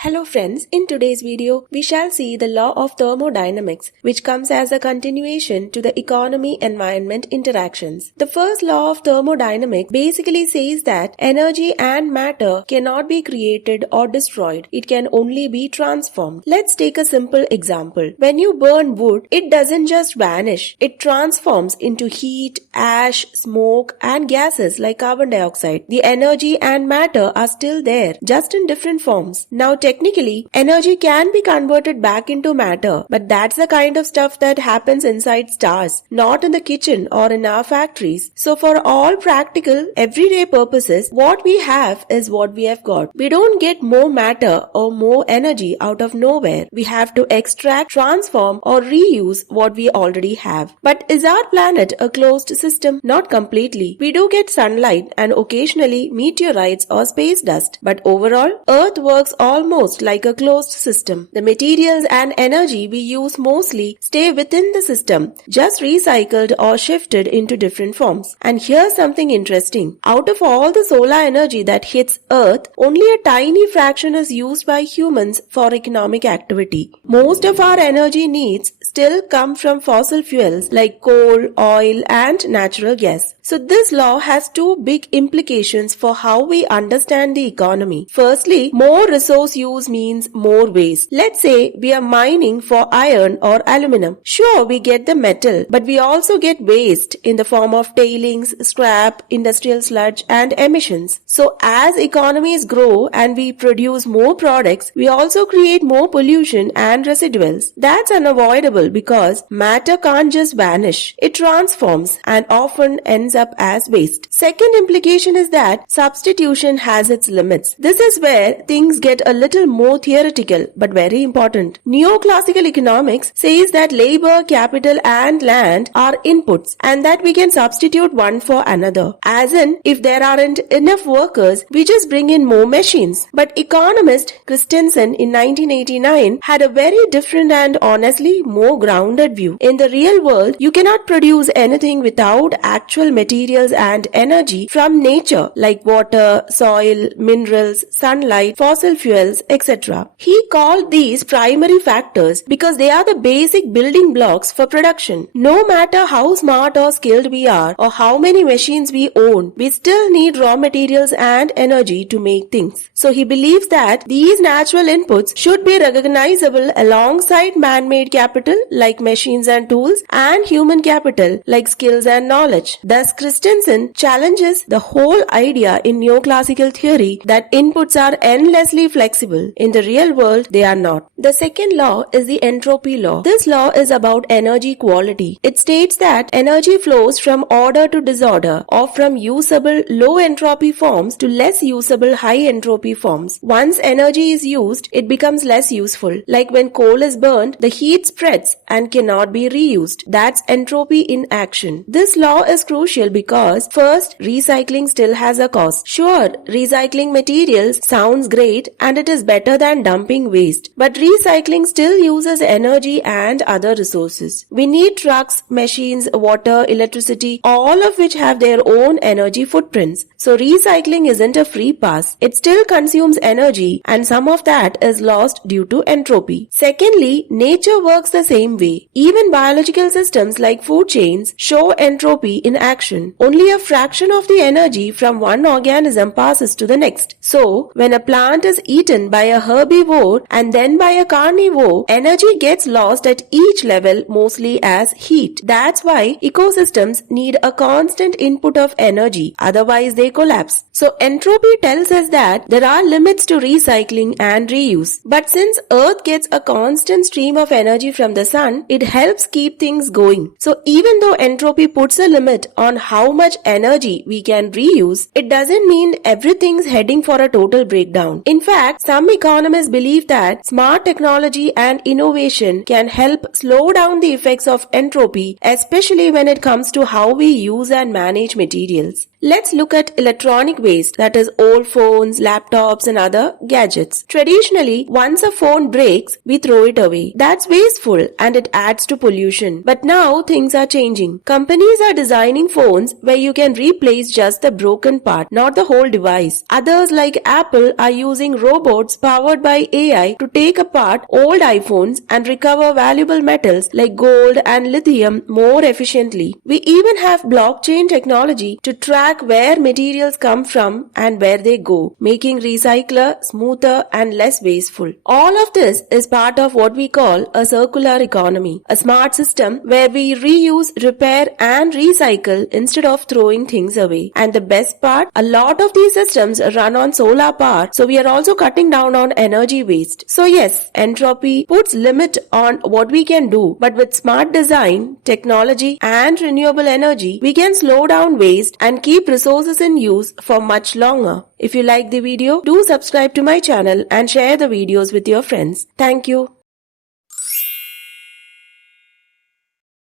Hello friends, in today's video, we shall see the law of thermodynamics, which comes as a continuation to the economy-environment interactions. The first law of thermodynamics basically says that energy and matter cannot be created or destroyed. It can only be transformed. Let's take a simple example. When you burn wood, it doesn't just vanish. It transforms into heat, ash, smoke, and gases like carbon dioxide. The energy and matter are still there, just in different forms. Now, technically, energy can be converted back into matter, but that's the kind of stuff that happens inside stars, not in the kitchen or in our factories. So for all practical, everyday purposes, what we have is what we have got. We don't get more matter or more energy out of nowhere. We have to extract, transform, or reuse what we already have. But is our planet a closed system? Not completely. We do get sunlight and occasionally meteorites or space dust, but overall, Earth works almost like a closed system. The materials and energy we use mostly stay within the system, just recycled or shifted into different forms. And here's something interesting. Out of all the solar energy that hits Earth, only a tiny fraction is used by humans for economic activity. Most of our energy needs still come from fossil fuels like coal, oil, and natural gas. So this law has two big implications for how we understand the economy. Firstly, more resource use means more waste. Let's say we are mining for iron or aluminum. Sure, we get the metal, but we also get waste in the form of tailings, scrap, industrial sludge, and emissions. So as economies grow and we produce more products, we also create more pollution and residuals. That's unavoidable because matter can't just vanish. It transforms and often ends up as waste. Second implication is that substitution has its limits. This is where things get a little more theoretical but very important. Neoclassical economics says that labor, capital, and land are inputs and that we can substitute one for another. As in, if there aren't enough workers, we just bring in more machines. But economist Christensen in 1989 had a very different and honestly more grounded view. In the real world, you cannot produce anything without actual materials and energy from nature like water, soil, minerals, sunlight, fossil fuels, etc. He called these primary factors because they are the basic building blocks for production. No matter how smart or skilled we are or how many machines we own, we still need raw materials and energy to make things. So he believes that these natural inputs should be recognizable alongside man-made capital like machines and tools and human capital like skills and knowledge. Thus, Christensen challenges the whole idea in neoclassical theory that inputs are endlessly flexible. In the real world, they are not. The second law is the entropy law. This law is about energy quality. It states that energy flows from order to disorder or from usable low entropy forms to less usable high entropy forms. Once energy is used, it becomes less useful. Like when coal is burned, the heat spreads and cannot be reused. That's entropy in action. This law is crucial because first, recycling still has a cost. Sure, recycling materials sounds great and it is better than dumping waste. But recycling still uses energy and other resources. We need trucks, machines, water, electricity, all of which have their own energy footprints. So recycling isn't a free pass. It still consumes energy and some of that is lost due to entropy. Secondly, nature works the same way. Even biological systems like food chains show entropy in action. Only a fraction of the energy from one organism passes to the next. So, when a plant is eaten by a herbivore and then by a carnivore, energy gets lost at each level mostly as heat. That's why ecosystems need a constant input of energy, otherwise they collapse. So entropy tells us that there are limits to recycling and reuse. But since Earth gets a constant stream of energy from the sun, it helps keep things going. So even though entropy puts a limit on how much energy we can reuse, it doesn't mean everything's heading for a total breakdown. In fact, some economists believe that smart technology and innovation can help slow down the effects of entropy, especially when it comes to how we use and manage materials. Let's look at electronic waste, that is old phones, laptops and other gadgets. Traditionally, once a phone breaks, we throw it away. That's wasteful and it adds to pollution. But now things are changing. Companies are designing phones where you can replace just the broken part, not the whole device. Others like Apple are using robots powered by AI to take apart old iPhones and recover valuable metals like gold and lithium more efficiently. We even have blockchain technology to track where materials come from and where they go, making recycler smoother and less wasteful. All of this is part of what we call a circular economy, a smart system where we reuse, repair and recycle instead of throwing things away. And the best part, a lot of these systems run on solar power, so we are also cutting down on energy waste. So yes, entropy puts limit on what we can do, but with smart design, technology and renewable energy, we can slow down waste and keep resources in use for much longer. If you like the video, do subscribe to my channel and share the videos with your friends. Thank you.